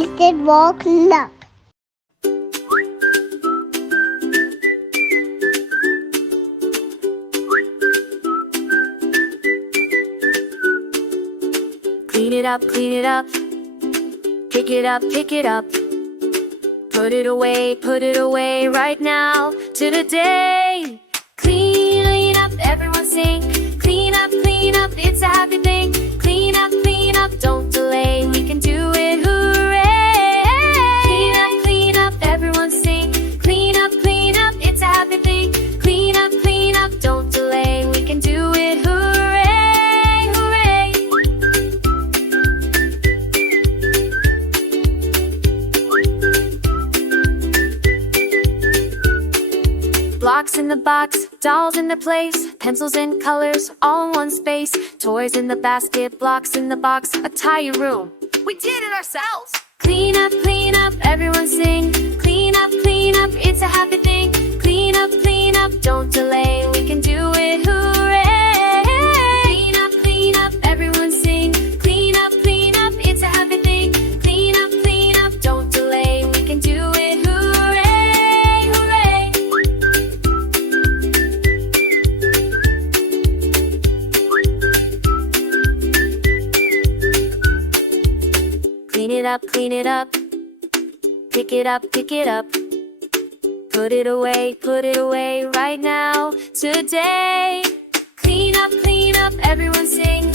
listed walk luck. Clean it up, clean it up. Pick it up, pick it up. Put it away right now to the day. Clean up, everyone sing. Clean up, it's a happy thing. Clean up, don't delay. We can do it, hooray! Clean up, everyone sing. Clean up, it's a happy thing. Clean up, don't delay. We can do it, hooray! Hooray! Blocks in the box, dolls in the place, pencils and colors, all in one space. Toys in the basket, blocks in the box, a tidy room. We did it ourselves! Clean up, everyone sing. Clean up, it's a happy thing. Clean up, don't delay. We can do it, hooray! Clean up, everyone sing. Clean up, it's a happy thing. Clean up, don't delay. We can do it, hooray! Hooray! Clean it up. Pick it up, pick it up. Put it away right now, today. Clean up, everyone sing.